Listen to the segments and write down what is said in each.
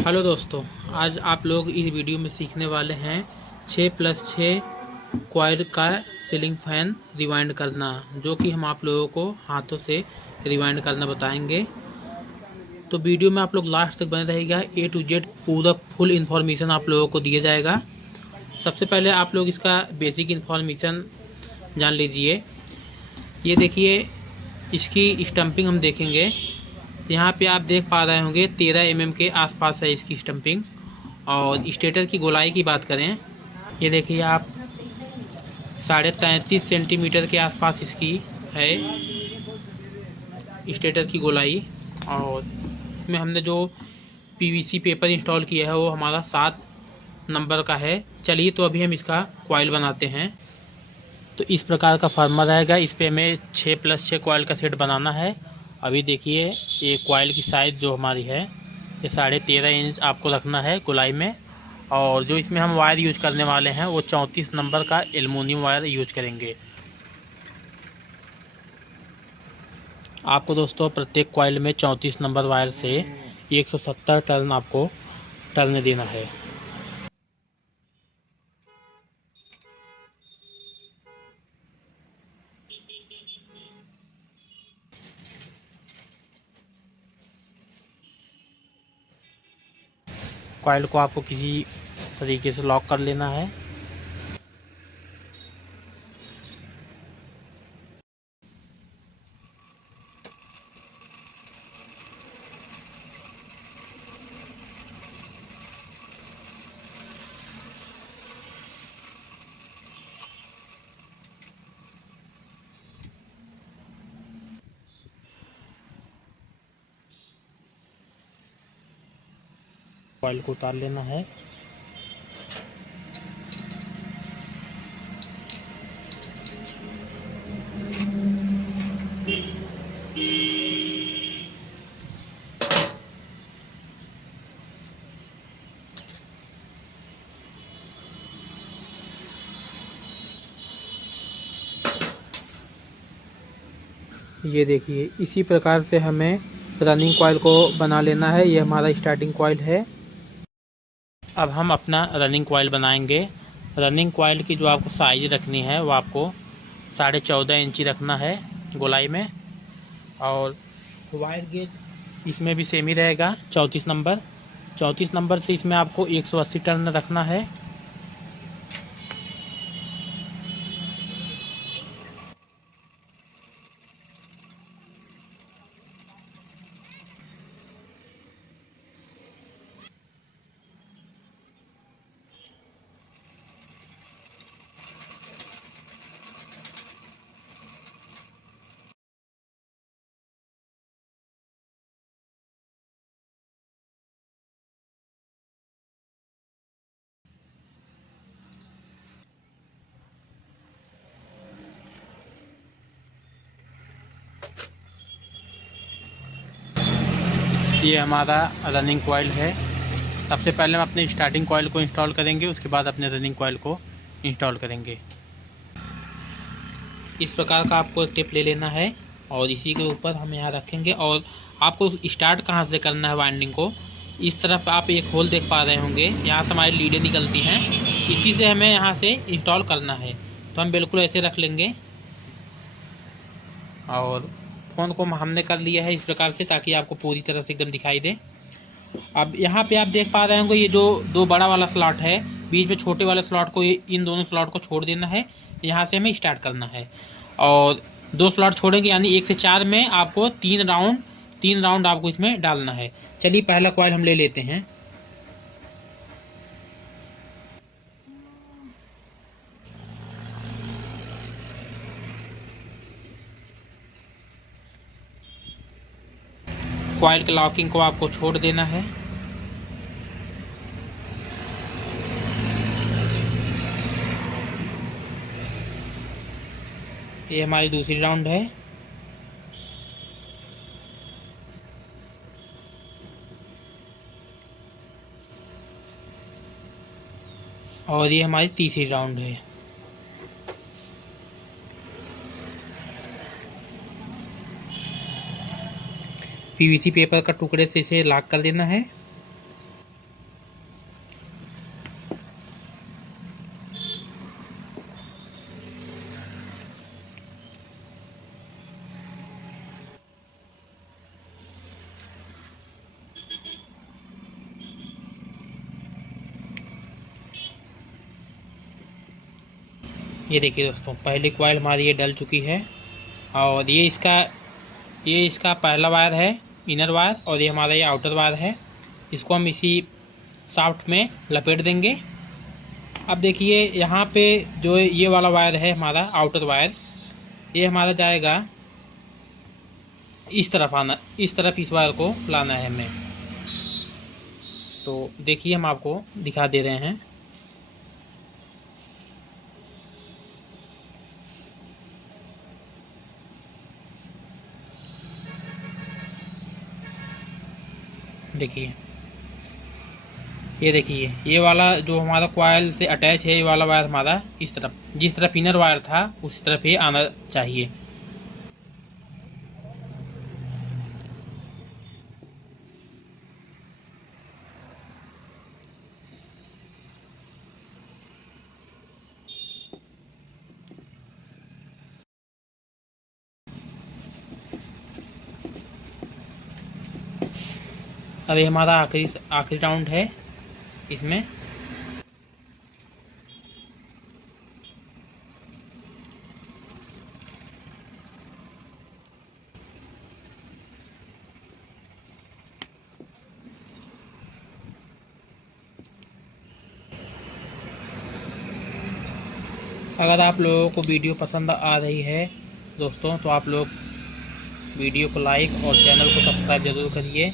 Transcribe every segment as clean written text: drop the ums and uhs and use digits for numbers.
Hello दोस्तों, आज आप लोग इस वीडियो में सीखने वाले हैं 6+6 कॉइल का सीलिंग फ़ैन रिवाइंड करना, जो कि हम आप लोगों को हाथों से रिवाइंड करना बताएंगे। तो वीडियो में आप लोग लास्ट तक बने रहिएगा। ए टू जेड पूरा फुल इन्फॉर्मेशन आप लोगों को दिया जाएगा। सबसे पहले आप लोग इसका बेसिक इन्फॉर्मेशन जान लीजिए। ये देखिए, इसकी स्टम्पिंग हम देखेंगे। यहाँ पे आप देख पा रहे होंगे 13 mm के आसपास है इसकी स्टम्पिंग। और स्टेटर की गोलाई की बात करें, ये देखिए आप 33.5 सेंटीमीटर के आसपास इसकी है स्टेटर की गोलाई। और इसमें हमने जो पीवीसी पेपर इंस्टॉल किया है वो हमारा 7 नंबर का है। चलिए, तो अभी हम इसका कॉइल बनाते हैं। तो इस प्रकार का फार्मा रहेगा। इस पे हमें 6+6 कॉइल का सेट बनाना है। अभी देखिए, ये कॉइल की साइज़ जो हमारी है ये 13.5 इंच आपको रखना है गोलाई में। और जो इसमें हम वायर यूज करने वाले हैं वो 34 नंबर का एल्युमिनियम वायर यूज करेंगे। आपको दोस्तों प्रत्येक कॉइल में 34 नंबर वायर से 170 टर्न आपको टर्न देना है। कॉइल को आपको किसी तरीके से लॉक कर लेना है। कॉइल को उतार लेना है। ये देखिए, इसी प्रकार से हमें रनिंग कॉइल को बना लेना है। ये हमारा स्टार्टिंग कॉइल है। अब हम अपना रनिंग कॉइल बनाएंगे। रनिंग कॉइल की जो आपको साइज रखनी है वो आपको 14.5 इंची रखना है गोलाई में। और वायर गेज इसमें भी सेम ही रहेगा, 34 नंबर। 34 नंबर से इसमें आपको 180 टर्न रखना है। ये हमारा रनिंग कॉइल है। सबसे पहले हम अपने स्टार्टिंग कॉइल को इंस्टॉल करेंगे, उसके बाद अपने रनिंग कॉइल को इंस्टॉल करेंगे। इस प्रकार का आपको एक टेप ले लेना है और इसी के ऊपर हम यहाँ रखेंगे। और आपको स्टार्ट कहाँ से करना है वाइंडिंग को, इस तरफ आप एक होल देख पा रहे होंगे, यहाँ से हमारी लीडें निकलती हैं, इसी से हमें यहाँ से इंस्टॉल करना है। तो हम बिल्कुल ऐसे रख लेंगे। और फ़ोन को हमने कर लिया है इस प्रकार से, ताकि आपको पूरी तरह से एकदम दिखाई दे। अब यहाँ पे आप देख पा रहे होंगे, ये जो दो बड़ा वाला स्लॉट है, बीच में छोटे वाले स्लॉट को, इन दोनों स्लॉट को छोड़ देना है। यहाँ से हमें स्टार्ट करना है। और 2 स्लॉट छोड़ेंगे, यानी 1 से 4 में आपको 3 राउंड आपको इसमें डालना है। चलिए, पहला कॉइल हम ले लेते हैं। कॉइल के लॉकिंग को आपको छोड़ देना है। ये हमारी दूसरी राउंड है। और ये हमारी तीसरी राउंड है। पीवीसी पेपर का टुकड़े से इसे लॉक कर देना है। ये देखिए दोस्तों, पहली कॉइल हमारी ये डल चुकी है और ये इसका पहला वायर है, इनर वायर, और ये हमारा ये आउटर वायर है। इसको हम इसी शाफ्ट में लपेट देंगे। अब देखिए यहाँ पे जो ये वाला वायर है हमारा आउटर वायर, ये हमारा जाएगा इस तरफ, इस तरफ इस वायर को लाना है हमें। तो देखिए हम आपको दिखा दे रहे हैं। देखिए, ये देखिए ये वाला जो हमारा कॉइल से अटैच है, ये वाला वायर हमारा इस तरफ, जिस तरफ इनर वायर था उसी तरफ ये आना चाहिए। अब ये हमारा आखिरी राउंड है इसमें। अगर आप लोगों को वीडियो पसंद आ रही है दोस्तों, तो आप लोग वीडियो को लाइक और चैनल को सब्सक्राइब ज़रूर करिए।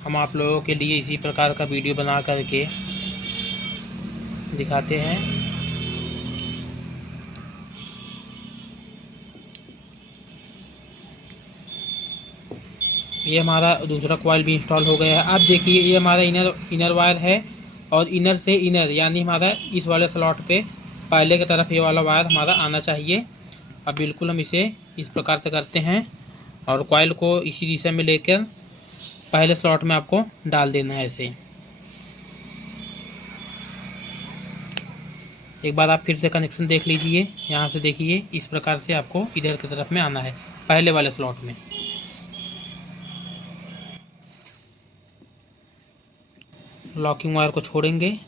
हम आप लोगों के लिए इसी प्रकार का वीडियो बना करके दिखाते हैं। ये हमारा दूसरा कॉइल भी इंस्टॉल हो गया है। अब देखिए ये हमारा इनर वायर है और इनर से इनर यानी हमारा इस वाले स्लॉट पे पहले की तरफ ये वाला वायर हमारा आना चाहिए। अब बिल्कुल हम इसे इस प्रकार से करते हैं और कॉइल को इसी दिशा में लेकर पहले स्लॉट में आपको डाल देना है। ऐसे एक बार आप फिर से कनेक्शन देख लीजिए। यहाँ से देखिए इस प्रकार से आपको इधर की तरफ में आना है, पहले वाले स्लॉट में। लॉकिंग वायर को छोड़ेंगे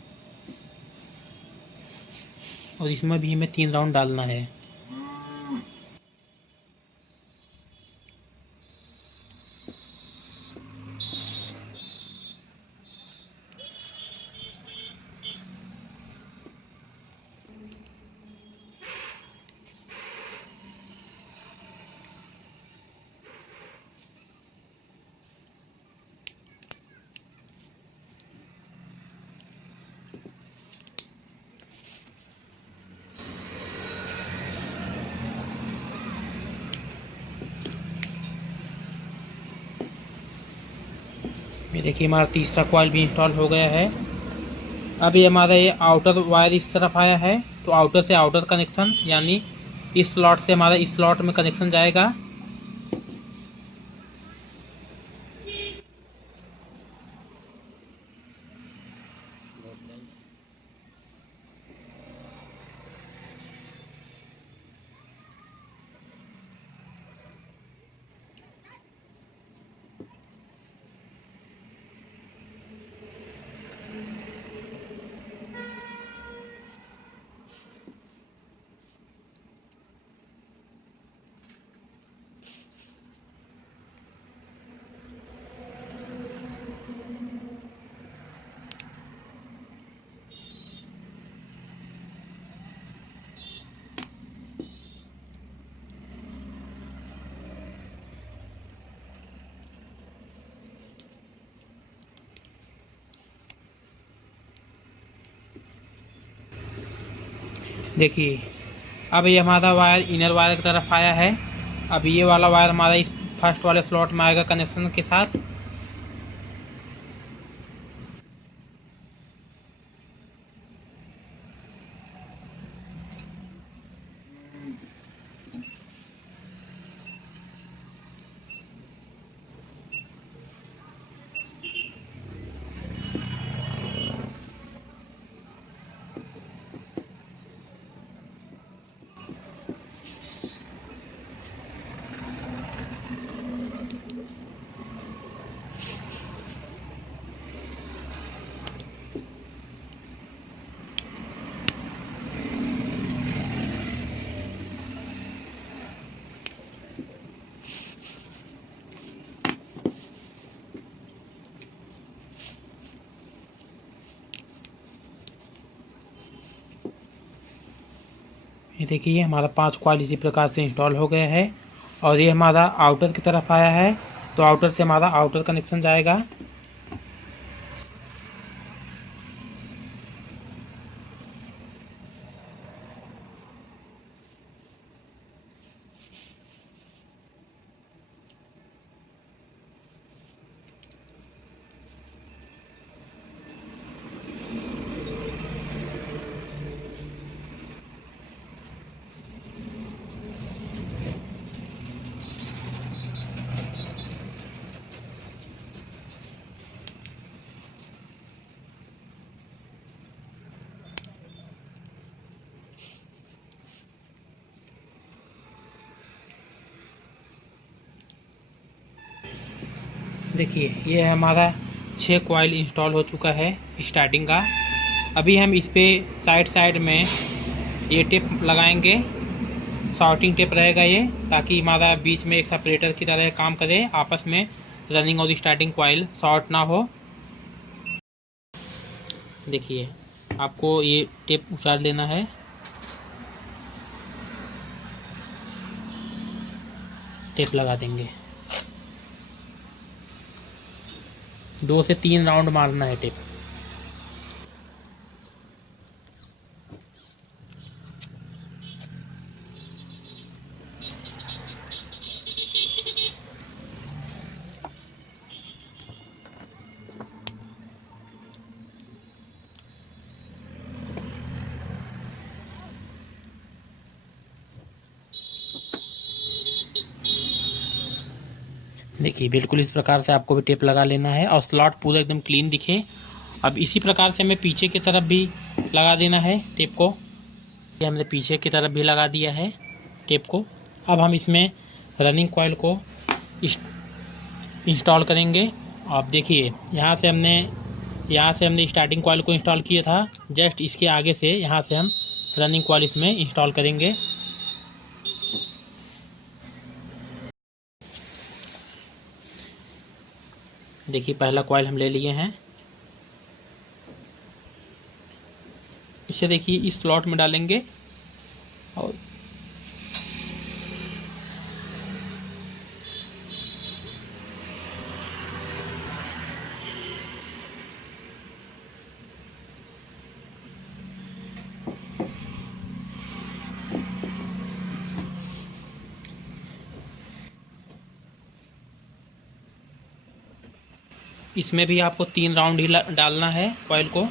और इसमें भी हमें 3 राउंड डालना है। ये देखिए हमारा तीसरा कॉइल भी इंस्टॉल हो गया है। अब ये हमारा ये आउटर वायर इस तरफ आया है, तो आउटर से आउटर कनेक्शन यानी इस स्लॉट से हमारा इस स्लॉट में कनेक्शन जाएगा। देखिए अब ये हमारा वायर इनर वायर की तरफ आया है। अब ये वाला वायर हमारा इस फर्स्ट वाले स्लॉट में आएगा कनेक्शन के साथ। ये देखिए हमारा 5 कॉइल इसी प्रकार से इंस्टॉल हो गया है और ये हमारा आउटर की तरफ आया है, तो आउटर से हमारा आउटर कनेक्शन जाएगा। देखिए ये हमारा 6 कॉइल इंस्टॉल हो चुका है स्टार्टिंग का। अभी हम इस पे साइड में ये टेप लगाएंगे, शॉर्टिंग टेप रहेगा ये, ताकि हमारा बीच में एक सेपरेटर की तरह काम करे, आपस में रनिंग और स्टार्टिंग कॉइल शॉर्ट ना हो। देखिए आपको ये टेप उतार लेना है, टेप लगा देंगे, 2 से 3 राउंड मारना है टेप। देखिए बिल्कुल इस प्रकार से आपको भी टेप लगा लेना है और स्लॉट पूरा एकदम क्लीन दिखे। अब इसी प्रकार से हमें पीछे की तरफ भी लगा देना है टेप को। ये हमने पीछे की तरफ भी लगा दिया है टेप को। अब हम इसमें रनिंग कॉइल को इंस्टॉल करेंगे। आप देखिए यहाँ से हमने स्टार्टिंग कॉइल को इंस्टॉल किया था, जस्ट इसके आगे से यहाँ से हम रनिंग कॉइल इसमें इंस्टॉल करेंगे। देखिए पहला कॉइल हम ले लिए हैं, इसे देखिए इस स्लॉट में डालेंगे और इसमें भी आपको 3 राउंड ही डालना है कॉइल को।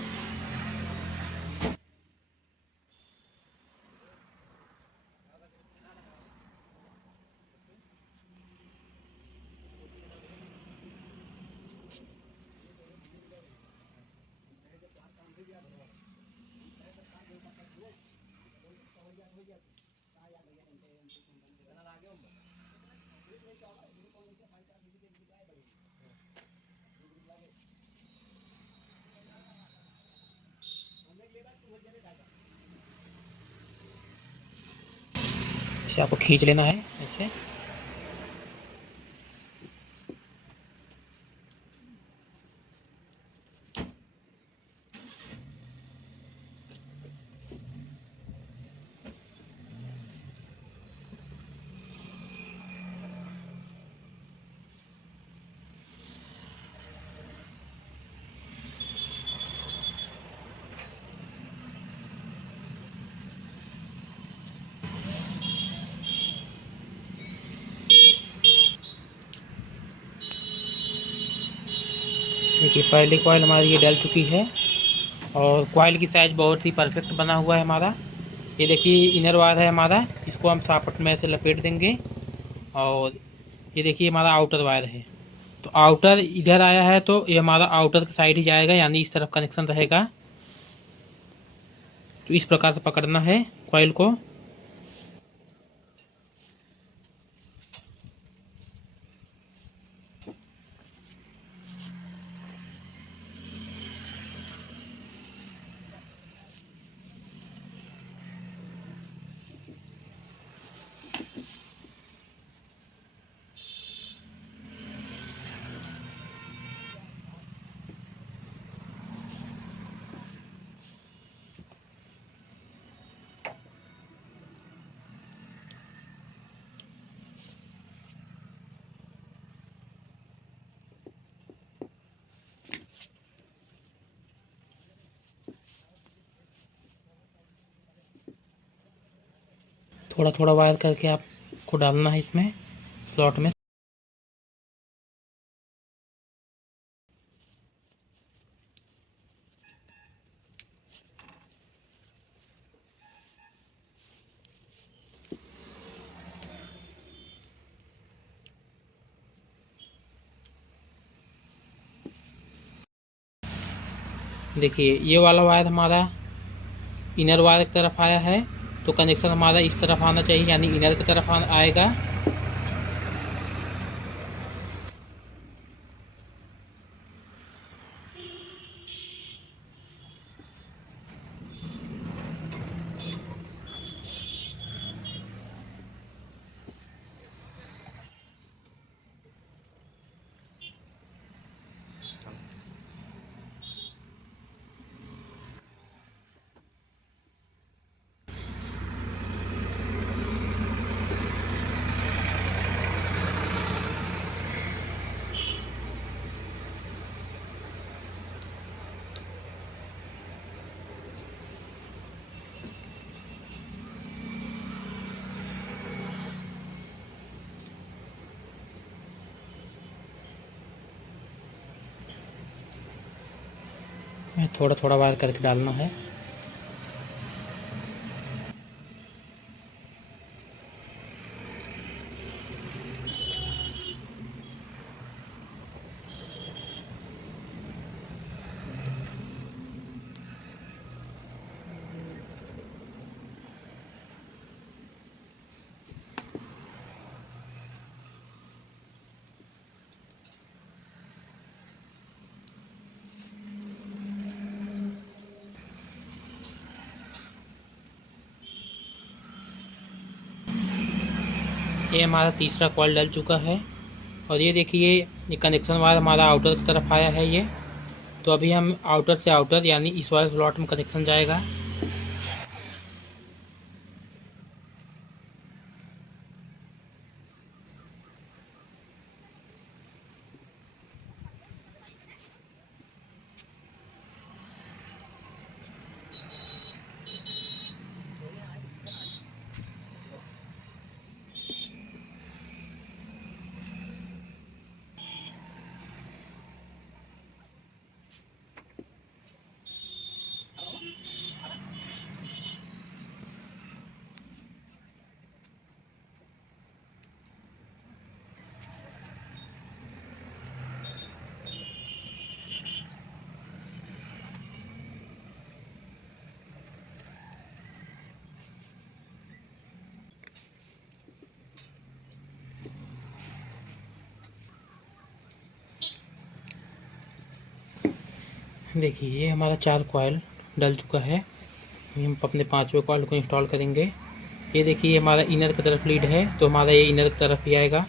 इसे आपको खींच लेना है ऐसे। देखिए पहली कॉइल हमारी ये डल चुकी है और कॉइल की साइज़ बहुत ही परफेक्ट बना हुआ है हमारा। ये देखिए इनर वायर है हमारा, इसको हम सापट में ऐसे लपेट देंगे और ये देखिए हमारा आउटर वायर है। तो आउटर इधर आया है तो ये हमारा आउटर का साइड ही जाएगा, यानी इस तरफ कनेक्शन रहेगा। तो इस प्रकार से पकड़ना है कॉइल को। थोड़ा थोड़ा वायर करके आपको डालना है इसमें स्लॉट में। देखिए ये वाला वायर हमारा इनर वायर की तरफ आया है, तो कनेक्शन हमारा इस तरफ आना चाहिए, यानी इनर की तरफ आएगा। थोड़ा थोड़ा वायर करके डालना है। ये हमारा तीसरा कॉइल डल चुका है, और ये देखिए ये कनेक्शन वायर हमारा आउटर की तरफ आया है ये। तो अभी हम आउटर से आउटर यानी इस वाले स्लॉट में कनेक्शन जाएगा। देखिए ये हमारा 4 कॉइल डल चुका है। हम अपने 5वें कॉइल को इंस्टॉल करेंगे। ये देखिए हमारा इनर की तरफ लीड है, तो हमारा ये इनर की तरफ ही आएगा।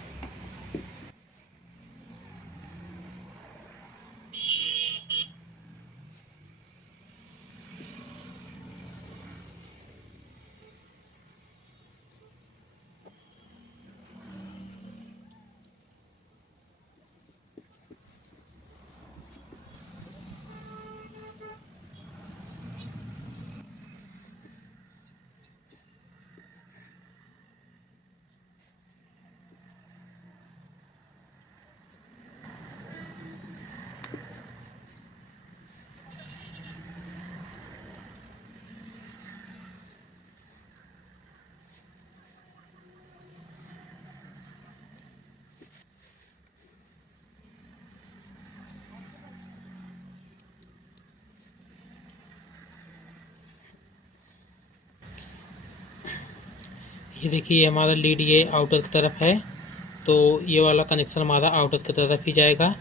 ये देखिए हमारा लीड ये आउटर की तरफ है, तो ये वाला कनेक्शन हमारा आउटर की तरफ ही जाएगा।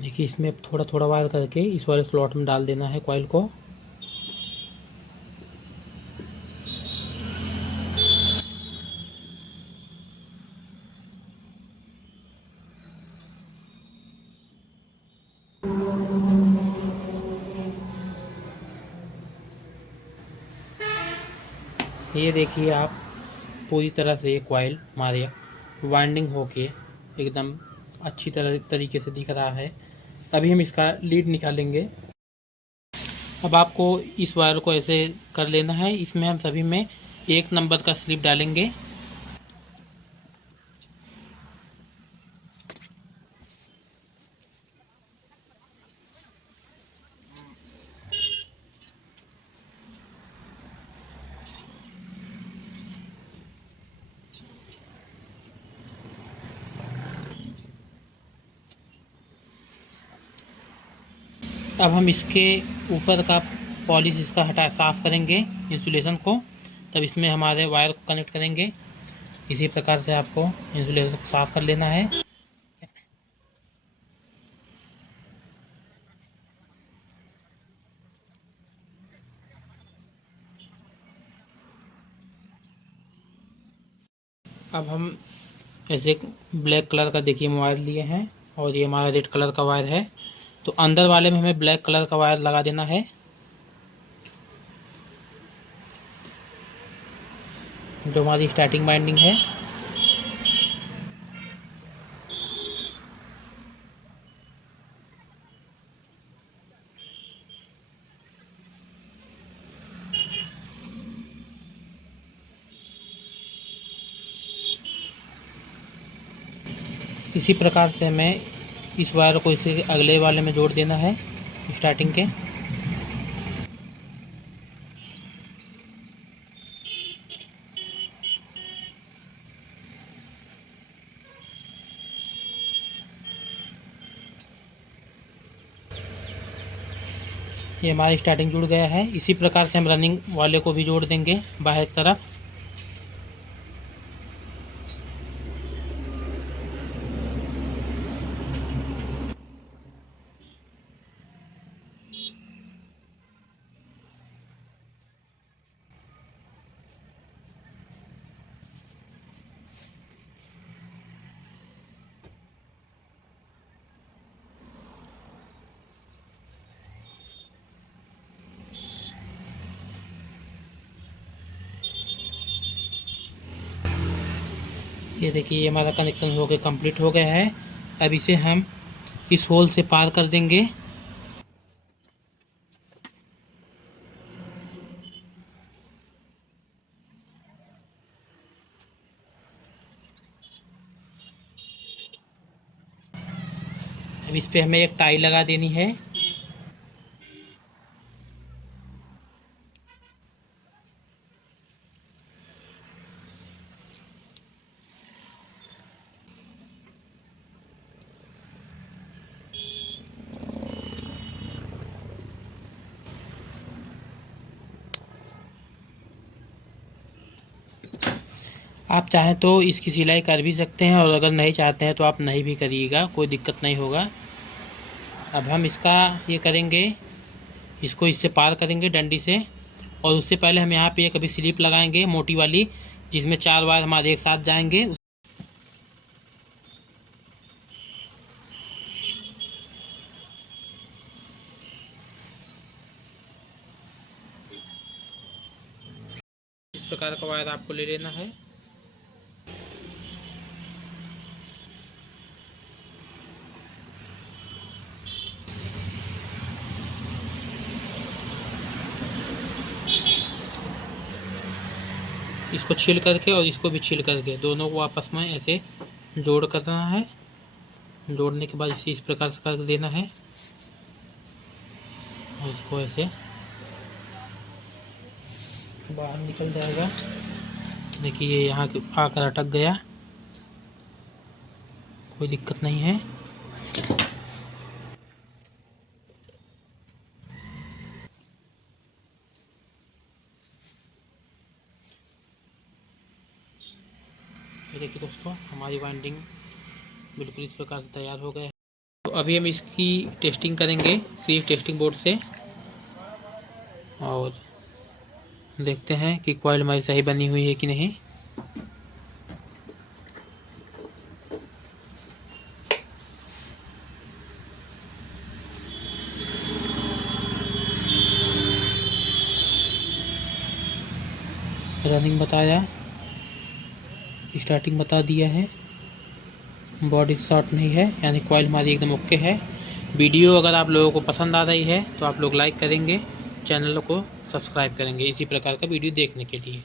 देखिए इसमें थोड़ा थोड़ा वायर करके इस वाले स्लॉट में डाल देना है कॉइल को। ये देखिए आप पूरी तरह से ये कॉइल हमारे वाइंडिंग होके एकदम अच्छी तरीके से दिख रहा है। अभी हम इसका लीड निकालेंगे। अब आपको इस वायर को ऐसे कर लेना है। इसमें हम सभी में 1 नंबर का स्लिप डालेंगे। अब हम इसके ऊपर का पॉलिश इसका साफ़ करेंगे इंसुलेशन को, तब इसमें हमारे वायर को कनेक्ट करेंगे। इसी प्रकार से आपको इंसुलेशन को साफ़ कर लेना है। अब हम ऐसे ब्लैक कलर का देखिए वायर लिए हैं और ये हमारा रेड कलर का वायर है, तो अंदर वाले में हमें ब्लैक कलर का वायर लगा देना है, जो हमारी स्टार्टिंग बाइंडिंग है। इसी प्रकार से हमें इस वायर को इसे अगले वाले में जोड़ देना है स्टार्टिंग के। ये हमारी स्टार्टिंग जुड़ गया है। इसी प्रकार से हम रनिंग वाले को भी जोड़ देंगे बाहर की तरफ। ये देखिए ये हमारा कनेक्शन हो गया, कंप्लीट हो गया है। अब इसे हम इस होल से पार कर देंगे। अब इस पे हमें एक टाई लगा देनी है। आप चाहें तो इसकी सिलाई कर भी सकते हैं, और अगर नहीं चाहते हैं तो आप नहीं भी करिएगा, कोई दिक्कत नहीं होगा। अब हम इसका ये करेंगे, इसको इससे पार करेंगे डंडी से, और उससे पहले हम यहाँ पे एक अभी स्लिप लगाएंगे मोटी वाली, जिसमें 4 वायर हमारे एक साथ जाएंगे। इस प्रकार का वायर आपको ले लेना है। इसको छील करके और इसको भी छील करके दोनों को आपस में ऐसे जोड़ करना है। जोड़ने के बाद इसे इस प्रकार से कर देना है, और इसको ऐसे बाहर निकल जाएगा। देखिए ये यहाँ आकर अटक गया, कोई दिक्कत नहीं है। ये देखिए दोस्तों, हमारी वाइंडिंग बिल्कुल इस प्रकार से तैयार हो गया है। तो अभी हम इसकी टेस्टिंग करेंगे सिर्फ टेस्टिंग बोर्ड से, और देखते हैं कि कॉइल हमारी सही बनी हुई है कि नहीं। रनिंग बताया, स्टार्टिंग बता दिया है, बॉडी शॉर्ट नहीं है, यानी कॉइल हमारी एकदम ओके है। वीडियो अगर आप लोगों को पसंद आ रही है तो आप लोग लाइक करेंगे, चैनल को सब्सक्राइब करेंगे इसी प्रकार का वीडियो देखने के लिए।